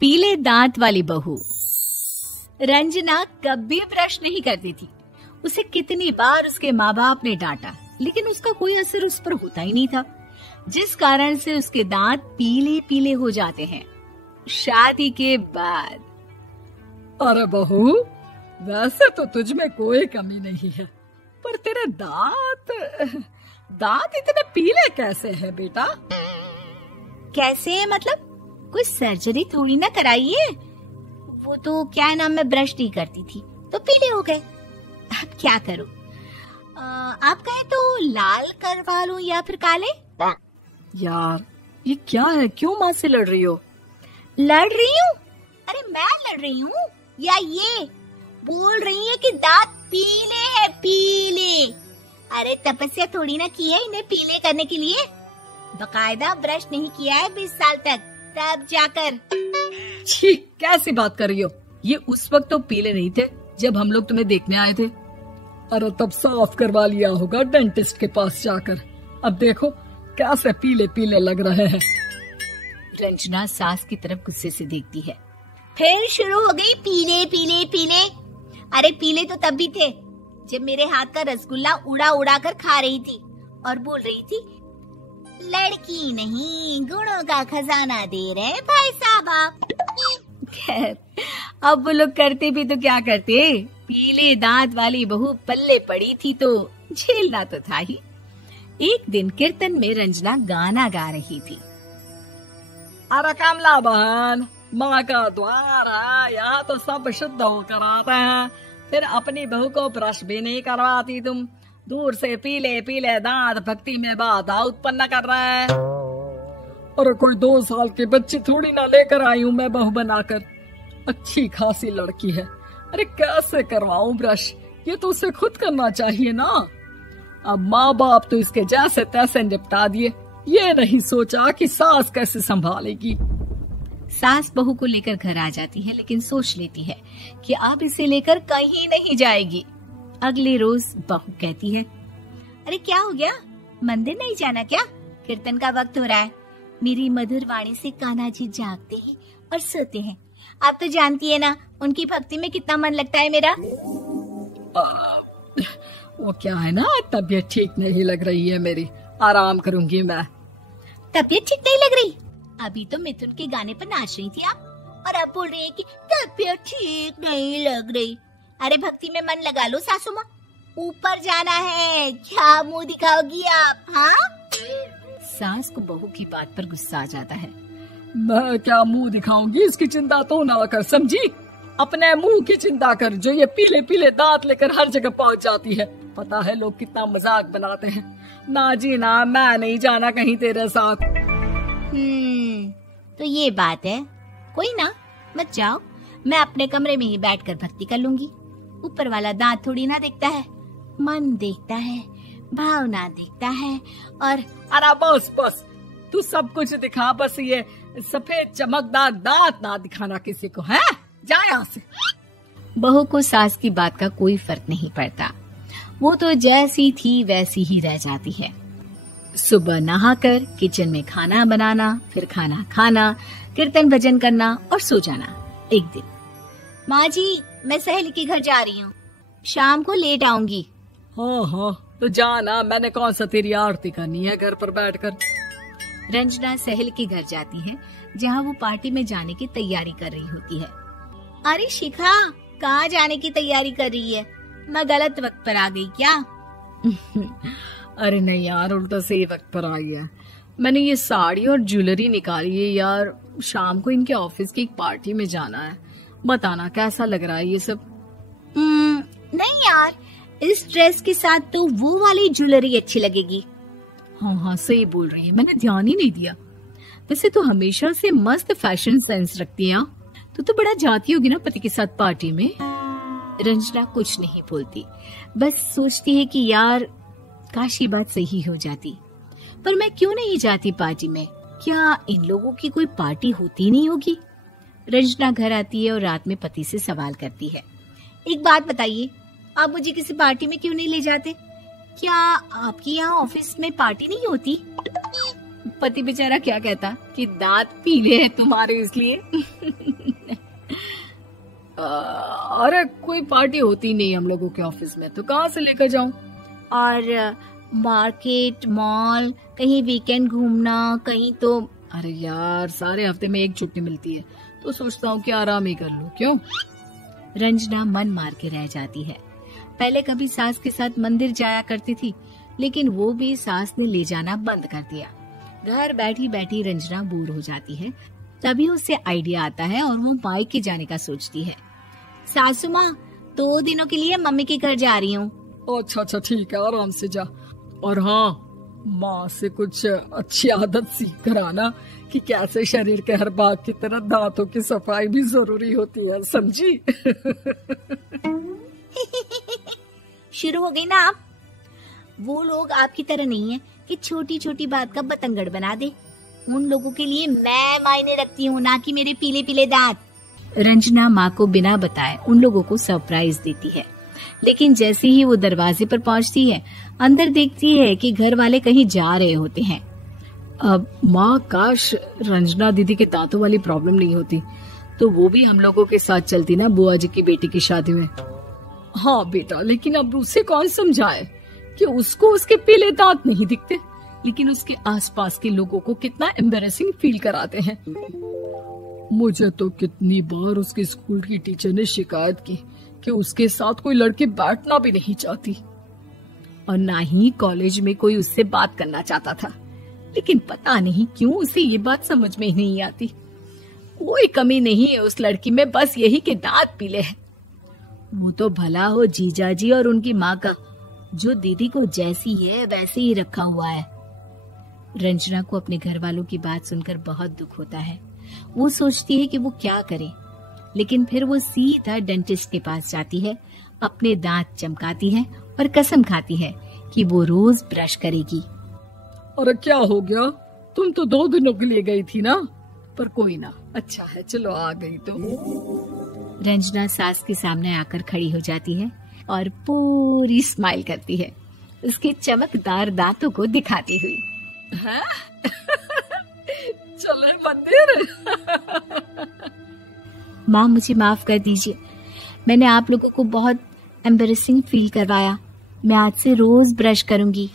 पीले दांत वाली बहू। रंजना कभी ब्रश नहीं करती थी। उसे कितनी बार उसके माँ बाप ने डांटा, लेकिन उसका कोई असर उस पर होता ही नहीं था, जिस कारण से उसके दांत पीले पीले हो जाते हैं। शादी के बाद। अरे बहू, वैसे तो तुझ में कोई कमी नहीं है, पर तेरे दांत इतने पीले कैसे हैं बेटा? कैसे मतलब? कोई सर्जरी थोड़ी ना कराई है। वो तो क्या नाम, मैं ब्रश नहीं करती थी तो पीले हो गए। अब क्या करूं? आप कहे तो लाल करवा लूं या फिर काले? यार ये क्या है, क्यों माँ से लड़ रही हो? लड़ रही हूँ? अरे मैं लड़ रही हूँ या ये बोल रही है कि दांत पीले हैं, पीले। अरे तपस्या थोड़ी ना की है इन्हें पीले करने के लिए। बकायदा ब्रश नहीं किया है 20 साल तक, तब जाकर। छी, कैसी बात कर रही हो? ये उस वक्त तो पीले नहीं थे जब हम लोग तुम्हें देखने आए थे। अरे तब साफ करवा लिया होगा डेंटिस्ट के पास जाकर। अब देखो कैसे पीले पीले लग रहे हैं। रंजना सास की तरफ गुस्से से देखती है। फिर शुरू हो गई पीले पीले पीले। अरे पीले तो तब भी थे जब मेरे हाथ का रसगुल्ला उड़ा उड़ा कर खा रही थी और बोल रही थी, लड़की नहीं गुणों का खजाना दे रहे भाई साहब आप। खैर, अब वो लोग करते भी तो क्या करते, पीले दांत वाली बहू पल्ले पड़ी थी तो झेलना तो था ही। एक दिन कीर्तन में रंजना गाना गा रही थी। अरे कमला बहन, माँ का द्वार है, यहाँ तो सब शुद्ध होकर आते हैं, फिर अपनी बहू को ब्रश भी नहीं करवाती तुम। दूर से पीले पीले दांत भक्ति में बाधा उत्पन्न कर रहे हैं। और कोई 2 साल के बच्चे थोड़ी ना लेकर आई हूँ मैं बहू बनाकर। अच्छी खासी लड़की है, अरे कैसे करवाऊं ब्रश? ये तो उसे खुद करना चाहिए ना। अब माँ बाप तो इसके जैसे तैसे निपटा दिए, ये नहीं सोचा कि सास कैसे संभालेगी। सास बहू को लेकर घर आ जाती है, लेकिन सोच लेती है कि अब इसे लेकर कहीं नहीं जाएगी। अगले रोज बहू कहती है, अरे क्या हो गया, मंदिर नहीं जाना क्या? कीर्तन का वक्त हो रहा है। मेरी मधुर वाणी से कान्हा जी जागते हैं और सोते हैं। आप तो जानती है ना उनकी भक्ति में कितना मन लगता है मेरा। वो क्या है ना, तबीयत ठीक नहीं लग रही है मेरी, आराम करूंगी मैं। तबीयत ठीक नहीं लग रही? अभी तो मिथुन के गाने पर नाच रही थी आप, और अब बोल रही है कि तबीयत ठीक नहीं लग रही। अरे भक्ति में मन लगा लो सासू माँ, ऊपर जाना है, क्या मुंह दिखाओगी आप? हाँ? सास को बहू की बात पर गुस्सा आ जाता है। मैं क्या मुंह दिखाऊंगी, इसकी चिंता तो ना कर, समझी? अपने मुंह की चिंता कर, जो ये पीले पीले दांत लेकर हर जगह पहुंच जाती है। पता है लोग कितना मजाक बनाते हैं। ना जी ना, मैं नहीं जाना कहीं तेरे साथ। तो ये बात है। कोई ना, मत जाओ, मैं अपने कमरे में ही बैठकर भक्ति कर लूंगी। ऊपर वाला दांत थोड़ी ना देखता है, मन देखता है, भावना देखता है। और अरे बस बस, तू सब कुछ दिखा, बस ये सफेद चमकदार दांत ना दिखाना किसी को, है? जा यहाँ से। बहू को सास की बात का कोई फर्क नहीं पड़ता, वो तो जैसी थी वैसी ही रह जाती है। सुबह नहाकर किचन में खाना बनाना, फिर खाना खाना, कीर्तन भजन करना और सो जाना। एक दिन, माँ जी मैं सहेली के घर जा रही हूँ, शाम को लेट आऊंगी। हाँ, तो जाना, मैंने कौन सा तेरी आरती करनी है घर पर बैठकर। रंजना सहेली के घर जाती है, जहाँ वो पार्टी में जाने की तैयारी कर रही होती है। अरे शिखा, कहाँ जाने की तैयारी कर रही है? मैं गलत वक्त पर आ गई क्या? अरे नहीं यार, उल्टा सही वक्त पर आई है। मैंने ये साड़ी और ज्वेलरी निकाली है यार, शाम को इनके ऑफिस की एक पार्टी में जाना है। बताना कैसा लग रहा है ये सब? नहीं यार, इस ड्रेस के साथ तो वो वाली ज्वेलरी अच्छी लगेगी। हाँ, सही बोल रही है, मैंने ध्यान ही नहीं दिया। वैसे तो हमेशा से मस्त फैशन सेंस रखती है। तो बड़ा जाती होगी ना पति के साथ पार्टी में। रंजना कुछ नहीं बोलती, बस सोचती है कि यार काश ये बात सही हो जाती, पर मैं क्यों नहीं जाती पार्टी में? क्या इन लोगों की कोई पार्टी होती नहीं होगी? रंजना घर आती है और रात में पति से सवाल करती है, एक बात बताइए, आप मुझे किसी पार्टी में क्यों नहीं ले जाते? क्या आपकी यहाँ ऑफिस में पार्टी नहीं होती? पति बेचारा क्या कहता कि दांत पीले हैं तुम्हारे इसलिए। अरे कोई पार्टी होती नहीं हम लोगों के ऑफिस में, तो कहाँ से लेकर जाऊं? और मार्केट, मॉल, कहीं वीकेंड घूमना, कहीं तो। अरे यार सारे हफ्ते में एक छुट्टी मिलती है, तो सोचता हूँ कि आराम ही कर लूं। क्यों? रंजना मन मार के रह जाती है। पहले कभी सास के साथ मंदिर जाया करती थी, लेकिन वो भी सास ने ले जाना बंद कर दिया। घर बैठी बैठी रंजना बोर हो जाती है। तभी उसे आइडिया आता है और वो मायके जाने का सोचती है। सासू माँ, 2 दिनों के लिए मम्मी के घर जा रही हूँ। अच्छा ठीक है, आराम से जा। और हाँ, माँ से कुछ अच्छी आदत सीख कर आना कि कैसे शरीर के हर भाग की तरह दांतों की सफाई भी जरूरी होती है, समझी? शुरू हो गई ना आप। वो लोग आपकी तरह नहीं है कि छोटी छोटी बात का बतंगड़ बना दे। उन लोगों के लिए मैं मायने रखती हूँ, ना कि मेरे पीले पीले दांत। रंजना माँ को बिना बताए उन लोगों को सरप्राइज देती है, लेकिन जैसे ही वो दरवाजे पर पहुँचती है, अंदर देखती है कि घर वाले कहीं जा रहे होते हैं। अब माँ, काश रंजना दीदी के दांतों वाली प्रॉब्लम नहीं होती, तो वो भी हम लोगों के साथ चलती ना बुआ जी की बेटी की शादी में। हाँ बेटा, लेकिन अब उसे कौन समझाए कि उसको उसके पीले दांत नहीं दिखते, लेकिन उसके आसपास के लोगों को कितना एम्बैरेसिंग फील कराते हैं। मुझे तो कितनी बार उसके स्कूल की टीचर ने शिकायत की कि उसके साथ कोई लड़की बैठना भी नहीं चाहती, और ना ही कॉलेज में कोई उससे बात करना चाहता था। लेकिन पता नहीं क्यों उसे ये बात समझ में ही नहीं आती। कोई कमी नहीं है उस लड़की में, बस यही कि दांत पीले हैं। वो तो भला हो जीजा जी और उनकी माँ का, जो दीदी को जैसी है वैसे ही रखा हुआ है। रंजना को अपने घर वालों की बात सुनकर बहुत दुख होता है। वो सोचती है कि वो क्या करे, लेकिन फिर वो सीधा डेंटिस्ट के पास जाती है, अपने दांत चमकाती है और कसम खाती है कि वो रोज ब्रश करेगी। अरे क्या हो गया? तुम तो 2 दिनों के लिए गई थी ना, पर कोई ना, अच्छा है, चलो आ गई तो। रंजना सास के सामने आकर खड़ी हो जाती है और पूरी स्माइल करती है, उसके चमकदार दांतों को दिखाती हुई। है? चले मंदिर। माँ, मुझे माफ कर दीजिए, मैंने आप लोगों को बहुत एम्बैरेसिंग फील करवाया। मैं आज से रोज ब्रश करूंगी।